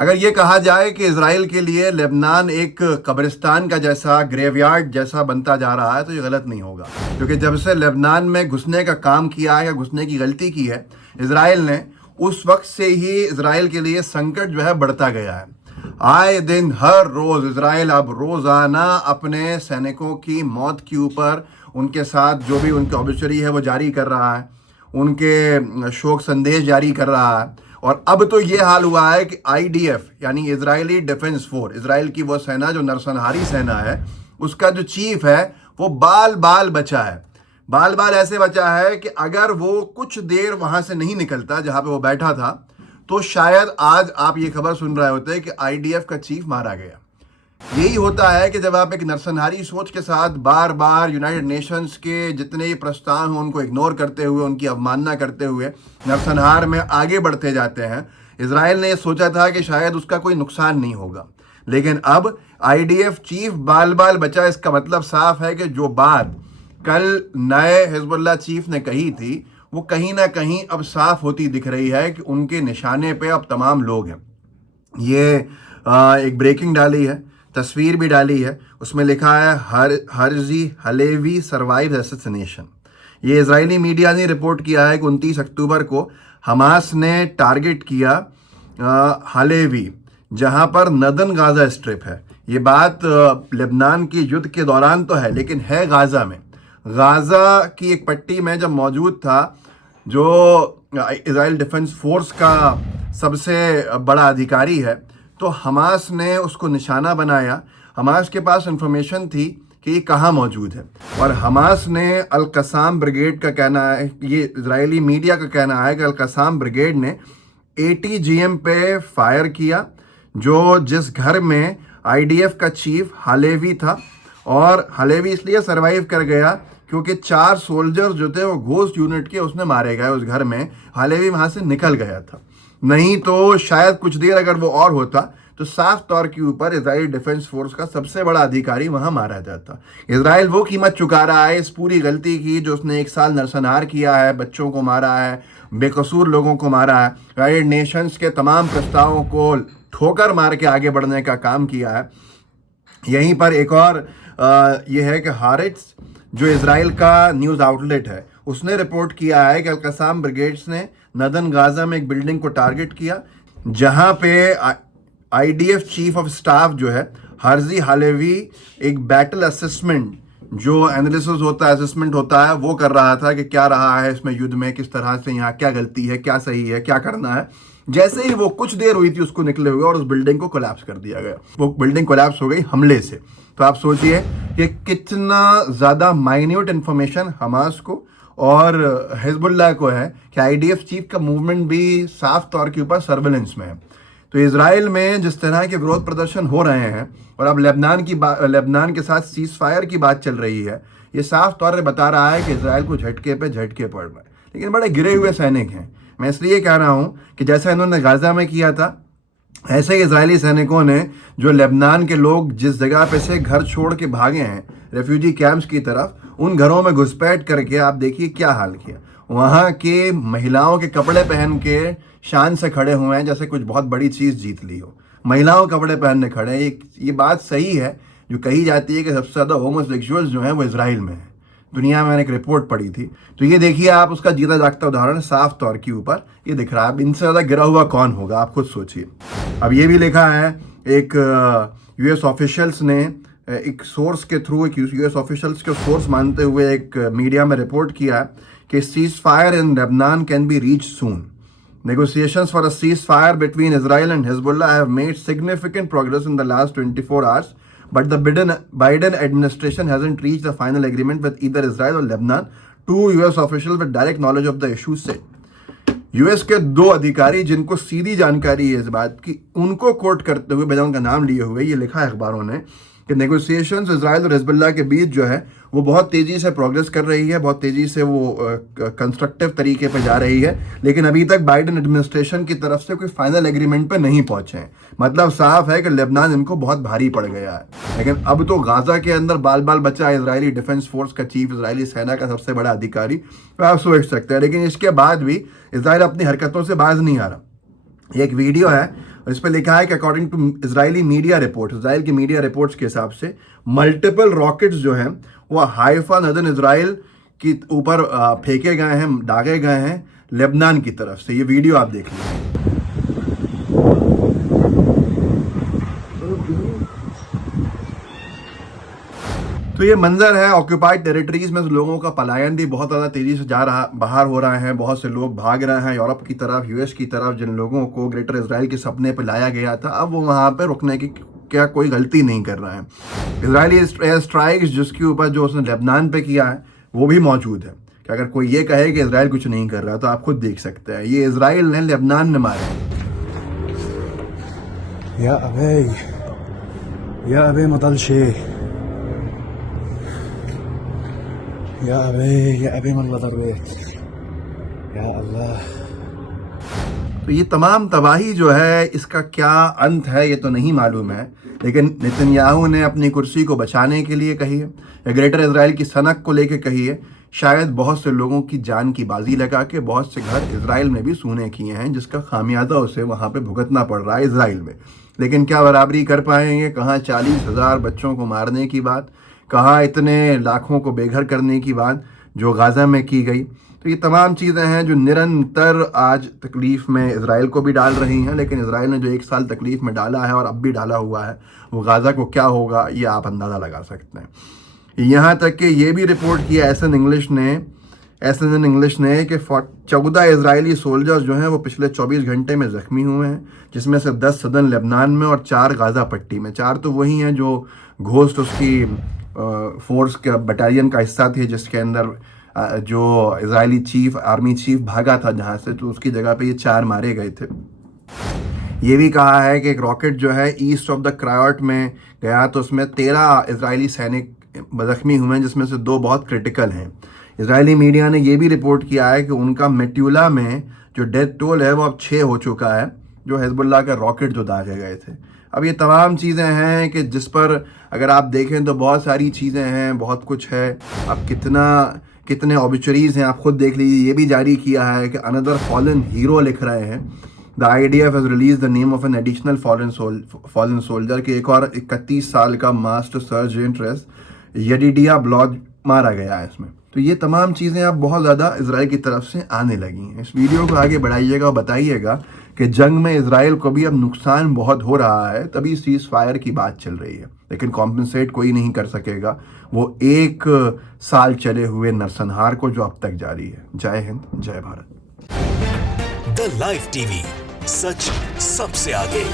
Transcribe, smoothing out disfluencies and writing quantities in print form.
अगर ये कहा जाए कि इजराइल के लिए लेबनान एक कब्रिस्तान का जैसा ग्रेवयार्ड जैसा बनता जा रहा है तो ये गलत नहीं होगा, क्योंकि जब से लेबनान में घुसने का काम किया है या घुसने की गलती की है इजराइल ने, उस वक्त से ही इजराइल के लिए संकट जो है बढ़ता गया है। आए दिन हर रोज इजराइल अब रोजाना अपने सैनिकों की मौत के ऊपर उनके साथ जो भी उनकी ऑब्ituary है वो जारी कर रहा है, उनके शोक संदेश जारी कर रहा है। और अब तो ये हाल हुआ है कि IDF यानी इजरायली डिफेंस फोर्स, इजराइल की वो सेना जो नरसंहारी सेना है, उसका जो चीफ है वो बाल बाल बचा है। बाल बाल ऐसे बचा है कि अगर वो कुछ देर वहां से नहीं निकलता जहां पे वो बैठा था तो शायद आज आप ये खबर सुन रहे होते कि IDF का चीफ मारा गया। यही होता है कि जब आप एक नरसंहारी सोच के साथ बार बार यूनाइटेड नेशंस के जितने ही प्रस्ताव हों उनको इग्नोर करते हुए, उनकी अवमानना करते हुए नरसंहार में आगे बढ़ते जाते हैं। इजराइल ने ये सोचा था कि शायद उसका कोई नुकसान नहीं होगा, लेकिन अब IDF चीफ बाल बाल बचा। इसका मतलब साफ है कि जो बात कल नए हिजबुल्लाह चीफ ने कही थी वो कहीं ना कहीं अब साफ होती दिख रही है कि उनके निशाने पे अब तमाम लोग हैं। ये एक ब्रेकिंग डाली है, तस्वीर भी डाली है, उसमें लिखा है हर्जी हलेवी सर्वाइव असैसिनेशन। ये इजरायली मीडिया ने रिपोर्ट किया है कि 29 अक्टूबर को हमास ने टारगेट किया हलेवी, जहां पर नदन गाजा स्ट्रिप है। ये बात लेबनान की युद्ध के दौरान तो है, लेकिन है गाजा में। गाजा की एक पट्टी में जब मौजूद था जो इजराइल डिफेंस फोर्स का सबसे बड़ा अधिकारी है, तो हमास ने उसको निशाना बनाया। हमास के पास इंफॉर्मेशन थी कि ये कहाँ मौजूद है, और हमास ने अल कसाम ब्रिगेड का कहना है, ये इजरायली मीडिया का कहना है कि अल कसाम ब्रिगेड ने ATGM पे फायर किया, जो जिस घर में IDF का चीफ हालेवी था। और हालेवी इसलिए सरवाइव कर गया क्योंकि 4 सोल्जर्स जो थे वो घोस्ट यूनिट के उसने मारे गए उस घर में। हालेवी वहां से निकल गया था, नहीं तो शायद कुछ देर अगर वो और होता तो साफ तौर के ऊपर इजराइल डिफेंस फोर्स का सबसे बड़ा अधिकारी वहां मारा जाता। इजराइल वो कीमत चुका रहा है इस पूरी गलती की जो उसने 1 साल नरसंहार किया है, बच्चों को मारा है, बेकसूर लोगों को मारा है, यूनाइटेड नेशंस के तमाम प्रस्तावों को ठोकर मार के आगे बढ़ने का काम किया है। यहीं पर एक और ये है कि हारिट्स जो इजराइल का न्यूज़ आउटलेट है, उसने रिपोर्ट किया है कि अल कसाम ब्रिगेड्स ने नदन गाजा में एक बिल्डिंग को टारगेट किया, जहां पे IDF चीफ ऑफ स्टाफ जो है हर्जी हालेवी एक बैटल असेसमेंट, जो एनालिसिस होता है, असेसमेंट होता है, वो कर रहा था कि क्या रहा है इसमें युद्ध में, किस तरह से यहाँ क्या गलती है, क्या सही है, क्या करना है। जैसे ही वो कुछ देर हुई थी उसको निकले हुए और उस बिल्डिंग को कोलैप्स कर दिया गया। वो बिल्डिंग कोलैप्स हो गई हमले से। तो आप सोचिए कि कितना ज़्यादा माइन्यूट इन्फॉर्मेशन हमास को और हिजबुल्लाह को है कि IDF चीफ का मूवमेंट भी साफ तौर के ऊपर सर्वेलेंस में है। तो इजराइल में जिस तरह के विरोध प्रदर्शन हो रहे हैं और अब लेबनान के साथ सीज फायर की बात चल रही है, ये साफ तौर से बता रहा है कि इजराइल को झटके पे झटके पड़ रहे हैं। लेकिन बड़े गिरे हुए सैनिक हैं। मैं इसलिए कह रहा हूँ कि जैसा इन्होंने गाजा में किया था, ऐसे ही इजरायली सैनिकों ने जो लेबनान के लोग जिस जगह पे से घर छोड़ के भागे हैं रेफ्यूजी कैंप्स की तरफ, उन घरों में घुसपैठ करके आप देखिए क्या हाल किया। वहाँ के महिलाओं के कपड़े पहन के शान से खड़े हुए हैं जैसे कुछ बहुत बड़ी चीज़ जीत ली हो। महिलाओं के कपड़े पहनने खड़े हैं। ये बात सही है जो कही जाती है कि सबसे ज़्यादा होमोसेक्सुअल्स जो हैं वो इजराइल में है। दुनिया में मैंने एक रिपोर्ट पढ़ी थी। तो ये देखिए आप, उसका जीता जागता उदाहरण साफ तौर के ऊपर ये दिख रहा है। अब इनसे ज़्यादा गिरा हुआ कौन होगा, आप खुद सोचिए। अब ये भी लिखा है, एक US ऑफिशियल्स ने एक सोर्स के थ्रू, एक US ऑफिशियल्स के सोर्स मानते हुए एक मीडिया में रिपोर्ट किया है कि cease fire in Lebanon can be reach soon. Negotiations for a ceasefire between Israel and Hezbollah have made significant progress in the last 24 hours, but the Biden administration hasn't reached a final agreement with either Israel or Lebanon, 2 US officials with direct knowledge of the issue said. US के 2 अधिकारी जिनको सीधी जानकारी है इस बात की, उनको coat करते हुए, बिना उनका नाम लिए हुए, ये लिखा है अखबारों ने कि नेगोशिएशंस इजराइल और हिजबुल्लाह के बीच जो है वो बहुत तेज़ी से प्रोग्रेस कर रही है, बहुत तेज़ी से वो कंस्ट्रक्टिव तरीके पे जा रही है, लेकिन अभी तक बाइडन एडमिनिस्ट्रेशन की तरफ से कोई फाइनल एग्रीमेंट पे नहीं पहुंचे हैं। मतलब साफ है कि लेबनान इनको बहुत भारी पड़ गया है। लेकिन अब तो गाजा के अंदर बाल बाल बचा है इजरायली डिफेंस फोर्स का चीफ, इजरायली सेना का सबसे बड़ा अधिकारी, तो आप सोच सकते हैं। लेकिन इसके बाद भी इसराइल अपनी हरकतों से बाज नहीं आ रहा। एक वीडियो है इस पर लिखा है कि according to Israeli media report, Israel की मीडिया रिपोर्ट्स के हिसाब से मल्टीपल रॉकेट्स जो हैं वो हाइफा नदन इजराइल की ऊपर फेंके गए हैं, दागे गए हैं लेबनान की तरफ से। ये वीडियो आप देख लीजिए। तो ये मंजर है ऑक्यूपाइड टेरिटरीज में लोगों का पलायन भी बहुत ज़्यादा तेज़ी से बाहर हो रहा है। बहुत से लोग भाग रहे हैं यूरोप की तरफ, यूएस की तरफ। जिन लोगों को ग्रेटर इजराइल के सपने पे लाया गया था, अब वो वहाँ पे रुकने की क्या कोई गलती नहीं कर रहा है। इजरायली एयर स्ट्राइक्स जिसके ऊपर जो उसने लेबनान पे किया है वो भी मौजूद है। कि अगर कोई ये कहे कि इजराइल कुछ नहीं कर रहा तो आप खुद देख सकते हैं, ये इजराइल ने लेबनान में मारे। या अबे मदल शे या अबे या अल्लाह। तो ये तमाम तबाही जो है इसका क्या अंत है ये तो नहीं मालूम है, लेकिन नेतन्याहू ने अपनी कुर्सी को बचाने के लिए कही है या ग्रेटर इजराइल की सनक को लेकर कही है। शायद बहुत से लोगों की जान की बाजी लगा के बहुत से घर इजराइल में भी सूने किए हैं, जिसका खामियाजा उसे वहाँ पे भुगतना पड़ रहा है इजराइल में। लेकिन क्या बराबरी कर पाएंगे? कहाँ 40,000 बच्चों को मारने की बात, कहाँ इतने लाखों को बेघर करने की बात जो गाज़ा में की गई। तो ये तमाम चीज़ें हैं जो निरंतर आज तकलीफ़ में इजराइल को भी डाल रही हैं। लेकिन इजराइल ने जो 1 साल तकलीफ़ में डाला है और अब भी डाला हुआ है, वो गाज़ा को क्या होगा ये आप अंदाज़ा लगा सकते हैं। यहाँ तक कि ये भी रिपोर्ट किया एसएन इंग्लिश ने कि 14 इजरायली सोल्जर्स जो हैं वो पिछले 24 घंटे में ज़ख्मी हुए हैं, जिसमें से 10 सदन लेबनान में और 4 गाज़ा पट्टी में। 4 तो वही हैं जो घोस्ट उसकी फोर्स का बटालियन का हिस्सा थे, जिसके अंदर जो इजरायली आर्मी चीफ भागा था जहाँ से, तो उसकी जगह पे ये 4 मारे गए थे। ये भी कहा है कि एक रॉकेट जो है ईस्ट ऑफ द क्रायोट में गया तो उसमें 13 इजरायली सैनिक जख्मी हुए हैं, जिसमें से 2 बहुत क्रिटिकल हैं। इजरायली मीडिया ने यह भी रिपोर्ट किया है कि उनका मेट्यूला में जो डेथ टोल है वो अब 6 हो चुका है, जो हिजबुल्लाह के रॉकेट जो दागे गए थे। अब ये तमाम चीज़ें हैं कि जिस पर अगर आप देखें तो बहुत सारी चीज़ें हैं, बहुत कुछ है। अब कितने ऑबिचुरीज़ हैं आप खुद देख लीजिए। ये भी जारी किया है कि अनदर फॉलन हीरो लिख रहे हैं, the IDF has release the name of an additional fallen soldier के एक और 31 साल का मास्टर सर्जेंट यडिडिया ब्लॉज मारा गया है इसमें। तो ये तमाम चीज़ें अब बहुत ज़्यादा इजराइल की तरफ से आने लगी हैं। इस वीडियो को आगे बढ़ाइएगा और बताइएगा कि जंग में इजराइल को भी अब नुकसान बहुत हो रहा है, तभी सीज़ फायर की बात चल रही है। लेकिन कॉम्पनसेट कोई नहीं कर सकेगा वो 1 साल चले हुए नरसंहार को जो अब तक जारी है। जय हिंद, जय भारत। द लाइव टीवी, सच सबसे आगे।